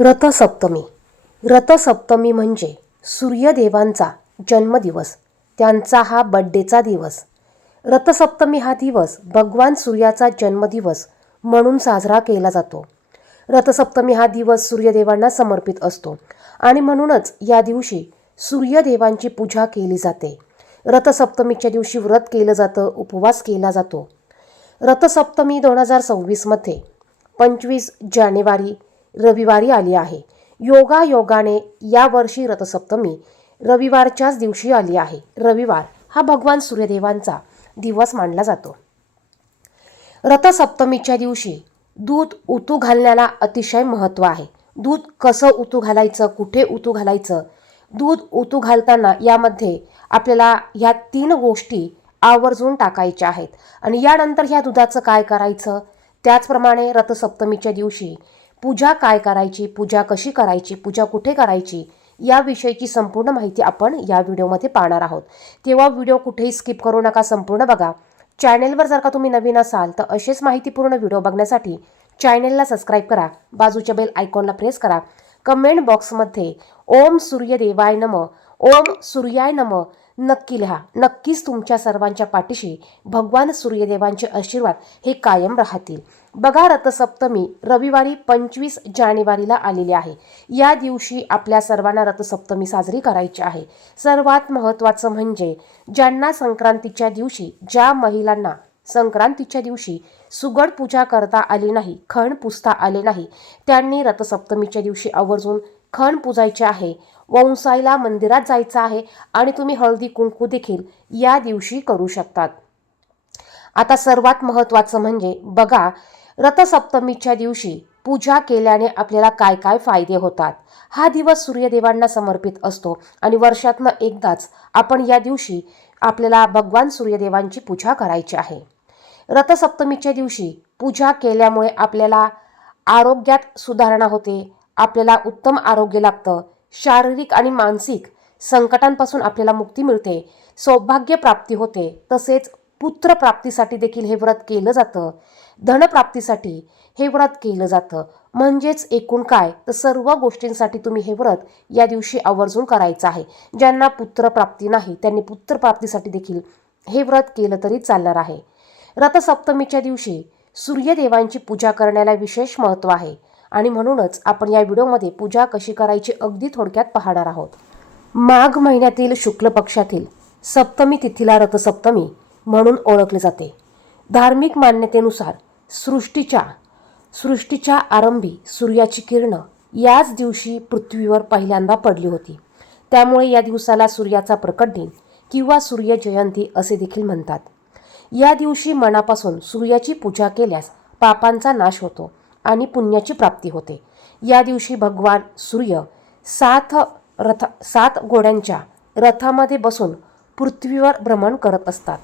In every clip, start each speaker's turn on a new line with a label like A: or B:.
A: रथसप्तमी. रथसप्तमी म्हणजे सूर्यदेवांचा जन्मदिवस. त्यांचा हा बड्डेचा दिवस. रथसप्तमी हा दिवस भगवान सूर्याचा जन्मदिवस म्हणून साजरा केला जातो. रथसप्तमी हा दिवस सूर्यदेवांना समर्पित असतो आणि म्हणूनच या दिवशी सूर्यदेवांची पूजा केली जाते. रथसप्तमीच्या दिवशी व्रत केलं जातं उपवास केला जातो. रथसप्तमी दोन हजार सव्वीसमध्ये पंचवीस जानेवारी रविवारी आली आहे. योगा योगाने यावर्षी रथसप्तमी रविवारच्याच दिवशी आली आहे. रविवार हा भगवान सूर्यदेवांचा दिवस मानला जातो. रथसप्तमीच्या दिवशी दूध उतू घालण्याला अतिशय महत्त्व आहे. दूध कसं उतू घालायचं कुठे उतू घालायचं दूध उतू घालताना यामध्ये आपल्याला ह्या तीन गोष्टी आवर्जून टाकायच्या आहेत. आणि यानंतर ह्या दुधाचं काय करायचं? त्याचप्रमाणे रथसप्तमीच्या दिवशी पूजा काय करायची पूजा कशी करायची पूजा कुठे करायची याविषयीची संपूर्ण माहिती आपण या व्हिडिओमध्ये पाहणार आहोत. तेव्हा व्हिडिओ कुठेही स्किप करू नका संपूर्ण बघा. चॅनेलवर जर का तुम्ही नवीन असाल तर असेच माहितीपूर्ण व्हिडिओ बघण्यासाठी चॅनेलला सबस्क्राईब करा. बाजूच्या बेल आयकॉनला प्रेस करा. कमेंट बॉक्समध्ये ओम सूर्यदेवाय नम ओम सूर्याय नम नक्की लिहा. नक्कीच तुमच्या सर्वांच्या पाठीशी भगवान सूर्यदेवांचे आशीर्वाद हे कायम राहतील. बघा रथसप्तमी रविवारी पंचवीस जानेवारीला आलेली आहे. या दिवशी आपल्या सर्वांना रथसप्तमी साजरी करायची आहे. सर्वात महत्त्वाचं म्हणजे ज्यांना संक्रांतीच्या दिवशी ज्या महिलांना संक्रांतीच्या दिवशी सुगड पूजा करता आली नाही खण पुसता आले नाही त्यांनी रथसप्तमीच्या दिवशी आवर्जून खण पुजायचे आहे. वंसायला मंदिरात जायचं आहे आणि तुम्ही हळदी कुंकू देखील या दिवशी करू शकतात. आता सर्वात महत्त्वाचं म्हणजे बघा रथसप्तमीच्या दिवशी पूजा केल्याने आपल्याला काय काय फायदे होतात? हा दिवस सूर्यदेवांना समर्पित असतो आणि वर्षातनं एकदाच आपण या दिवशी आपल्याला भगवान सूर्यदेवांची पूजा करायची आहे. रथसप्तमीच्या दिवशी पूजा केल्यामुळे आपल्याला आरोग्यात सुधारणा होते आपल्याला उत्तम आरोग्य लागतं शारीरिक आणि मानसिक संकटांपासून आपल्याला मुक्ती मिळते सौभाग्य प्राप्ती होते. तसेच पुत्रप्राप्तीसाठी देखील हे व्रत केलं जातं. धनप्राप्तीसाठी हे व्रत केलं जातं. म्हणजेच एकूण काय? तर सर्व गोष्टींसाठी तुम्ही हे व्रत या दिवशी आवर्जून करायचं आहे. ज्यांना पुत्रप्राप्ती नाही त्यांनी पुत्रप्राप्तीसाठी देखील हे व्रत केलं तरी चालणार आहे. रथसप्तमीच्या दिवशी सूर्यदेवांची पूजा करण्याला विशेष महत्त्व आहे. आणि म्हणूनच आपण या व्हिडिओमध्ये पूजा कशी करायची अगदी थोडक्यात पाहणार आहोत. माघ महिन्यातील शुक्ल पक्षातील सप्तमी तिथीला रथसप्तमी म्हणून ओळखले जाते. धार्मिक मान्यतेनुसार सृष्टीच्या सृष्टीच्या आरंभी सूर्याची किरणं याच दिवशी पृथ्वीवर पहिल्यांदा पडली होती. त्यामुळे या दिवसाला सूर्याचा प्रकट दिन किंवा सूर्य जयंती असे देखील म्हणतात. या दिवशी मनापासून सूर्याची पूजा केल्यास पापांचा नाश होतो. आणि पुण्याची प्राप्ती होते. या दिवशी भगवान सूर्य सात रथ सात घोड्यांच्या रथामध्ये बसून पृथ्वीवर भ्रमण करत असतात.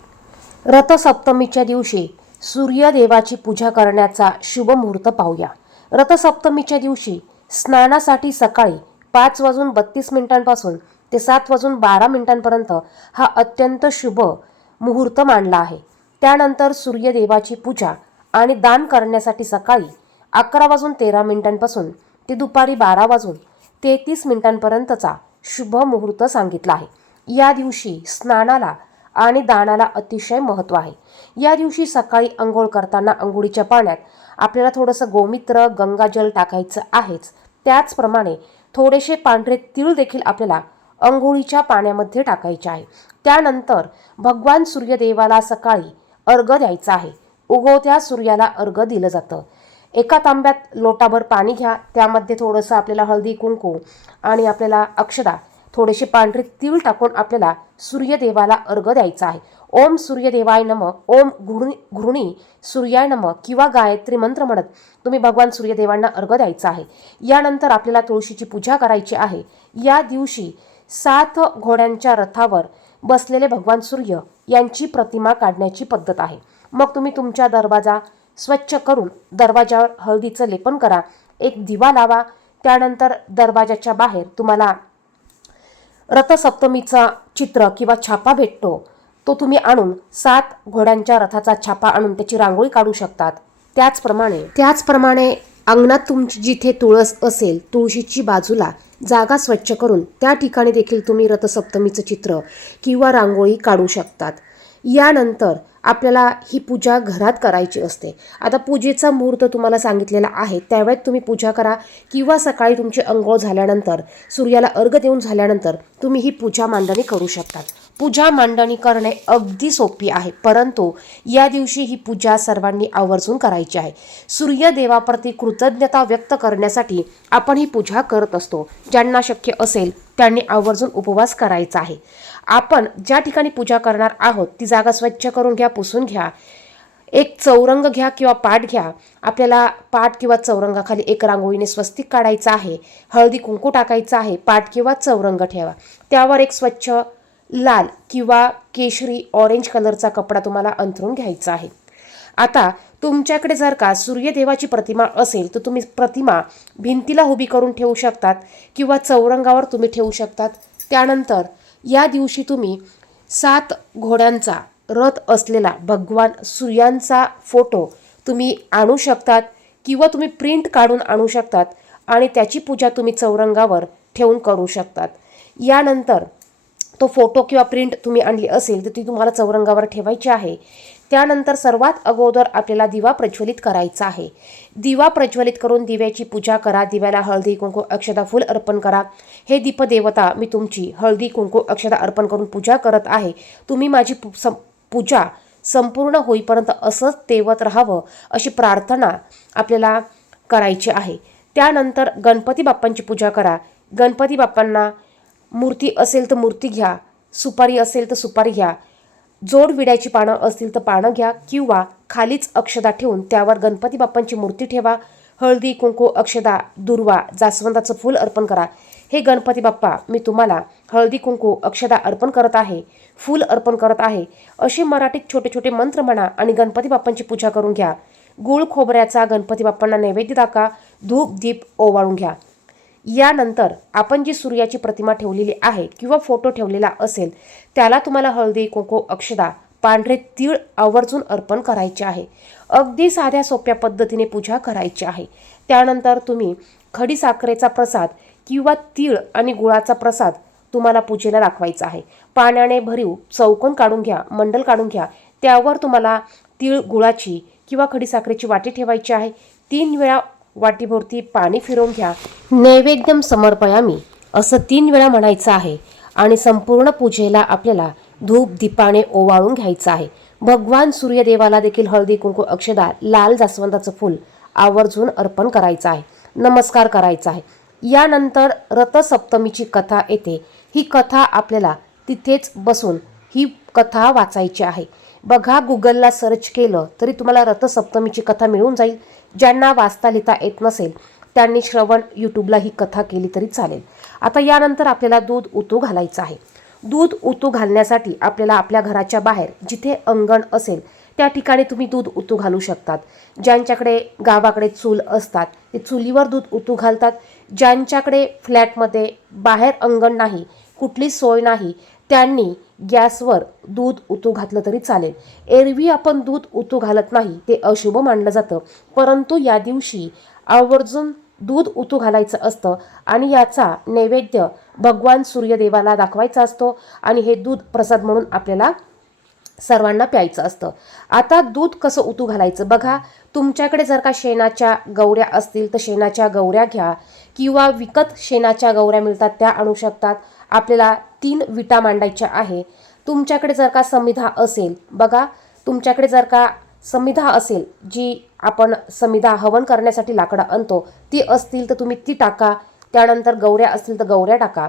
A: रथसप्तमीच्या दिवशी सूर्यदेवाची पूजा करण्याचा शुभ मुहूर्त पाहूया. रथसप्तमीच्या दिवशी स्नानासाठी सकाळी पाच वाजून बत्तीस मिनिटांपासून ते सात वाजून बारा मिनिटांपर्यंत हा अत्यंत शुभ मुहूर्त मानला आहे. त्यानंतर सूर्यदेवाची पूजा आणि दान करण्यासाठी सकाळी अकरा वाजून तेरा मिनिटांपासून ते दुपारी बारा वाजून तेहतीस मिनिटांपर्यंतचा शुभ मुहूर्त सांगितला आहे. या दिवशी स्नानाला आणि दानाला अतिशय महत्त्व आहे. या दिवशी सकाळी आंघोळ करताना आंघोळीच्या पाण्यात आपल्याला थोडंसं गोमित्र गंगाजल टाकायचं आहेच. त्याचप्रमाणे थोडेसे पांढरे तीळ देखील आपल्याला अंघोळीच्या पाण्यामध्ये टाकायचे आहे. त्यानंतर भगवान सूर्यदेवाला सकाळी अर्घ द्यायचा आहे. उगवत्या सूर्याला अर्घ दिलं जातं. एका तांब्यात लोटाभर पाणी घ्या त्यामध्ये थोडंसं आपल्याला हळदी कुंकू आणि आपल्याला अक्षदा थोडेसे पांढरे तीळ टाकून आपल्याला सूर्यदेवाला अर्घ द्यायचा आहे. ओम सूर्यदेवाय नम ओम घृणी घृणी सूर्याय नम किंवा गायत्री मंत्र म्हणत तुम्ही भगवान सूर्यदेवांना अर्घ द्यायचा आहे. यानंतर आपल्याला तुळशीची पूजा करायची आहे. या दिवशी सात घोड्यांच्या रथावर बसलेले भगवान सूर्य यांची प्रतिमा काढण्याची पद्धत आहे. मग तुम्ही तुमच्या दरवाजा स्वच्छ करून दरवाजावर हळदीचं लेपन करा. एक दिवा लावा. त्यानंतर दरवाजाच्या बाहेर तुम्हाला रथसप्तमीचा चित्र किंवा छापा भेटतो. तो तुम्ही आणून सात घोड्यांच्या रथाचा छापा आणून त्याची रांगोळी काढू शकतात. त्याचप्रमाणे त्याचप्रमाणे अंगणात तुमची जिथे तुळस असेल तुळशीची बाजूला जागा स्वच्छ करून त्या ठिकाणी देखील तुम्ही रथसप्तमीचं चित्र किंवा रांगोळी काढू शकतात. यानंतर आपल्याला ही पूजा घरात करायची असते. आता पूजेचा मुहूर्त तुम्हाला सांगितलेला आहे. त्यावेळेत तुम्ही पूजा करा किंवा सकाळी तुमची अंघोळ झाल्यानंतर सूर्याला अर्घ देऊन झाल्यानंतर तुम्ही ही पूजा मांडणी करू शकतात. पूजा मांडणी करणे अगदी सोपी आहे परंतु या दिवशी ही पूजा सर्वांनी आवर्जून करायची आहे. सूर्यदेवाप्रती कृतज्ञता व्यक्त करण्यासाठी आपण ही पूजा करत असतो. ज्यांना शक्य असेल त्यांनी आवर्जून उपवास करायचा आहे. आपण ज्या ठिकाणी पूजा करणार आहोत ती जागा स्वच्छ करून घ्या पुसून घ्या. एक चौरंग घ्या किंवा पाट घ्या. आपल्याला पाट किंवा चौरंगाखाली एक रांगोळीने स्वस्तिक काढायचं आहे. हळदी कुंकू टाकायचं आहे पाट किंवा चौरंग ठेवा. त्यावर एक स्वच्छ लाल किंवा केशरी ऑरेंज कलरचा कपडा तुम्हाला अंथरून घ्यायचा आहे. आता तुमच्याकडे जर का सूर्यदेवाची प्रतिमा असेल तर तुम्ही प्रतिमा भिंतीला उभी करून ठेवू शकतात किंवा चौरंगावर तुम्ही ठेवू शकतात. त्यानंतर या दिवशी तुम्ही सात घोड्यांचा रथ असलेला भगवान सूर्यांचा फोटो तुम्ही आणू शकतात किंवा तुम्ही प्रिंट काढून आणू शकतात आणि त्याची पूजा तुम्ही चौरंगावर ठेवून करू शकतात. यानंतर तो फोटो किंवा प्रिंट तुम्ही आणली असेल तर ती तुम्हाला चौरंगावर ठेवायची आहे. त्यानंतर सर्वात अगोदर आपल्याला दिवा प्रज्वलित करायचा आहे. दिवा प्रज्वलित करून दिव्याची पूजा करा दिव्याला हळदी कुंकू अक्षदा फूल अर्पण करा. हे दीपदेवता मी तुमची हळदी कुंकू अक्षदा अर्पण करून पूजा करत आहे. तुम्ही माझी सं- पूजा संपूर्ण होईपर्यंत असंच तेवत राहावं अशी प्रार्थना आपल्याला करायची आहे. त्यानंतर गणपती बाप्पांची पूजा करा. गणपती बाप्पांना मूर्ती असेल तर मूर्ती घ्या सुपारी असेल तर सुपारी घ्या जोड विड्याची पानं असतील तर पानं घ्या किंवा खालीच अक्षदा ठेवून त्यावर गणपती बाप्पांची मूर्ती ठेवा हळदी कुंकू अक्षदा दुर्वा जास्वंदाचं फूल अर्पण करा. हे गणपती बाप्पा मी तुम्हाला हळदी कुंकू अक्षदा अर्पण करत आहे फूल अर्पण करत आहे. असे मराठीत छोटे छोटे मंत्र म्हणा आणि गणपती बाप्पांची पूजा करून घ्या. गुळ खोबऱ्याचा गणपती बाप्पांना नैवेद्य दाखा धूप दीप ओवाळून घ्या. यानंतर आपण जी सूर्याची प्रतिमा ठेवलेली आहे किंवा फोटो ठेवलेला असेल त्याला तुम्हाला हळदी कोको अक्षदा पांढरे तीळ आवर्जून अर्पण करायचे आहे. अगदी साध्या सोप्या पद्धतीने पूजा करायची आहे. त्यानंतर तुम्ही खडी साखरेचा प्रसाद किंवा तीळ आणि गुळाचा प्रसाद तुम्हाला पूजेला दाखवायचा आहे. पाण्याने भरीव चौकोन काढून घ्या मंडल काढून घ्या. त्यावर तुम्हाला तीळ गुळाची किंवा खडीसाखरेची वाटी ठेवायची आहे. तीन वेळा वाटीभोवती पाणी फिरवून घ्या. नैवेद्यम समर्पयामी. असं तीन वेळा म्हणायचं आहे. आणि संपूर्ण पूजेला आपल्याला धूप दीपाने ओवाळून घ्यायचं आहे. भगवान सूर्यदेवाला देखील हळदी कुंकू अक्षदा लाल जास्वंदाचं फूल आवर्जून अर्पण करायचं आहे. नमस्कार करायचा आहे. यानंतर रथसप्तमीची कथा येते. ही कथा आपल्याला तिथेच बसून ही कथा वाचायची आहे. बघा गुगलला सर्च केलं तरी तुम्हाला रथसप्तमीची कथा मिळून जाईल. ज्यांना वाचता लिहिता येत नसेल त्यांनी श्रवण यूट्यूबला ही कथा केली तरी चालेल. आता यानंतर आपल्याला दूध उतू घालायचं आहे. दूध उतू घालण्यासाठी आपल्याला आपल्या घराच्या बाहेर जिथे अंगण असेल त्या ठिकाणी तुम्ही दूध उतू घालू शकतात. ज्यांच्याकडे गावाकडे चूल असतात ते चुलीवर दूध उतू घालतात. ज्यांच्याकडे फ्लॅटमध्ये बाहेर अंगण नाही कुठली सोय नाही त्यांनी गॅसवर दूध उतू घातलं तरी चालेल. एरवी आपण दूध उतू घालत नाही ते अशुभ मानलं जातं. परंतु या दिवशी आवर्जून दूध उतू घालायचं असतं आणि याचा नैवेद्य भगवान सूर्यदेवाला दाखवायचा असतो आणि हे दूध प्रसाद म्हणून आपल्याला सर्वांना प्यायचं असतं. आता दूध कसं उतू घालायचं? बघा तुमच्याकडे जर का शेणाच्या गौऱ्या असतील तर शेणाच्या गौऱ्या घ्या किंवा विकत शेणाच्या गौऱ्या मिळतात त्या आणू शकतात. आपल्याला तीन विटा मांडायच्या आहे. तुमच्याकडे जर का समिधा असेल बघा तुमच्याकडे जर का समिधा असेल जी आपण समिधा हवन करण्यासाठी लाकडं आणतो ती असतील तर तुम्ही ती टाका. त्यानंतर गौऱ्या असतील तर गौऱ्या टाका.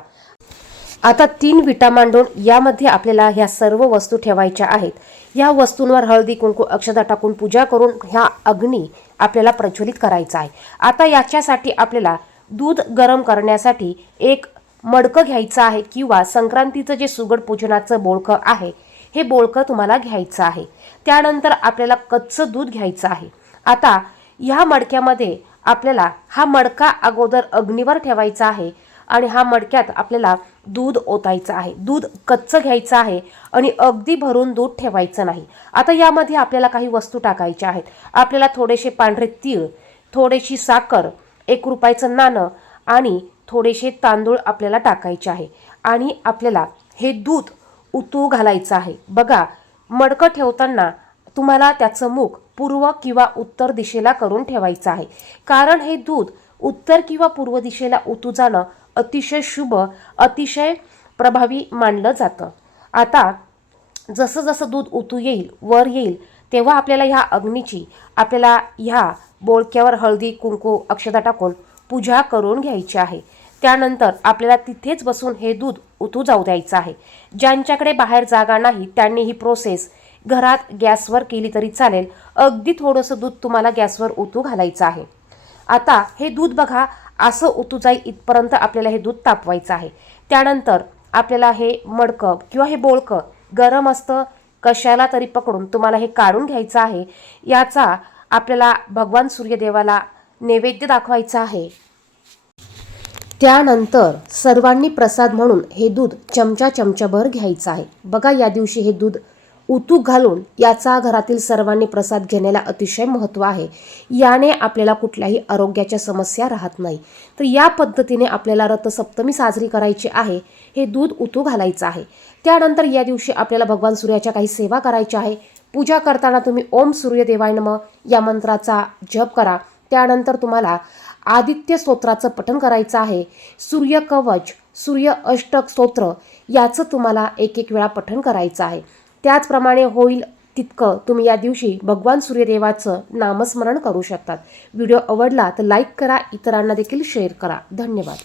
A: आता तीन विटा मांडून यामध्ये आपल्याला ह्या सर्व वस्तू ठेवायच्या आहेत. या वस्तूंवर हळदी कुंकू अक्षदा टाकून पूजा करून ह्या अग्नी आपल्याला प्रज्वलित करायचा आहे. आता याच्यासाठी आपल्याला दूध गरम करण्यासाठी एक मडकं घ्यायचं आहे किंवा संक्रांतीचं जे सुगड पूजनाचं बोळकं आहे हे बोळकं तुम्हाला घ्यायचं आहे. त्यानंतर आपल्याला कच्चं दूध घ्यायचं आहे. आता ह्या मडक्यामध्ये आपल्याला हा मडका अगोदर अग्नीवर ठेवायचा आहे आणि हा मडक्यात आपल्याला दूध ओतायचं आहे. दूध कच्चं घ्यायचं आहे आणि अगदी भरून दूध ठेवायचं नाही. आता यामध्ये आपल्याला काही वस्तू टाकायच्या आहेत. आपल्याला थोडेसे पांढरे तीळ थोडीशी साखर एक रुपयाचं नाणं आणि थोडेसे तांदूळ आपल्याला टाकायचे आहे. आणि आपल्याला हे दूध उतू घालायचं आहे. बघा मडकं ठेवताना तुम्हाला त्याचं मुख पूर्व किंवा उत्तर दिशेला करून ठेवायचं आहे. कारण हे दूध उत्तर किंवा पूर्व दिशेला उतू जाणं अतिशय शुभ अतिशय प्रभावी मानलं जातं. आता जसं जसं दूध उतू येईल वर येईल तेव्हा आपल्याला ह्या अग्नीची आपल्याला ह्या बोळक्यावर हळदी कुंकू अक्षता टाकून पूजा करून घ्यायची आहे. त्यानंतर आपल्याला तिथेच बसून हे दूध उतू जाऊ द्यायचं आहे. ज्यांच्याकडे बाहेर जागा नाही त्यांनी ही प्रोसेस घरात गॅसवर केली तरी चालेल. अगदी थोडंसं दूध तुम्हाला गॅसवर उतू घालायचं आहे. आता हे दूध बघा असं उतू जाई इथपर्यंत आपल्याला हे दूध तापवायचं आहे. त्यानंतर आपल्याला हे मडकं किंवा हे बोळकं गरम असतं कशाला तरी पकडून तुम्हाला हे काढून घ्यायचं आहे. याचा आपल्याला भगवान सूर्यदेवाला नैवेद्य दाखवायचा आहे. त्यानंतर सर्वांनी प्रसाद म्हणून हे दूध चमचा चमचाभर घ्यायचं आहे. बघा या दिवशी हे दूध उतूक घालून याचा घरातील सर्वांनी प्रसाद घेण्याला अतिशय महत्त्व आहे. याने आपल्याला कुठल्याही आरोग्याच्या समस्या राहत नाही. तर या पद्धतीने आपल्याला रथसप्तमी साजरी करायची आहे. हे दूध उतू घालायचं आहे. त्यानंतर या दिवशी आपल्याला भगवान सूर्याच्या काही सेवा करायच्या आहे. पूजा करताना तुम्ही ओम सूर्यदेवाय नम या मंत्राचा जप करा. त्यानंतर तुम्हाला आदित्य स्तोत्राचं पठण करायचं आहे. सूर्य कवच सूर्य अष्टक स्तोत्र याचं तुम्हाला एक एक वेळा पठण करायचं आहे. त्याचप्रमाणे होईल तितकं तुम्ही या दिवशी भगवान सूर्यदेवाचं नामस्मरण करू शकतात. व्हिडिओ आवडला तर लाईक करा इतरांना देखील शेअर करा. धन्यवाद.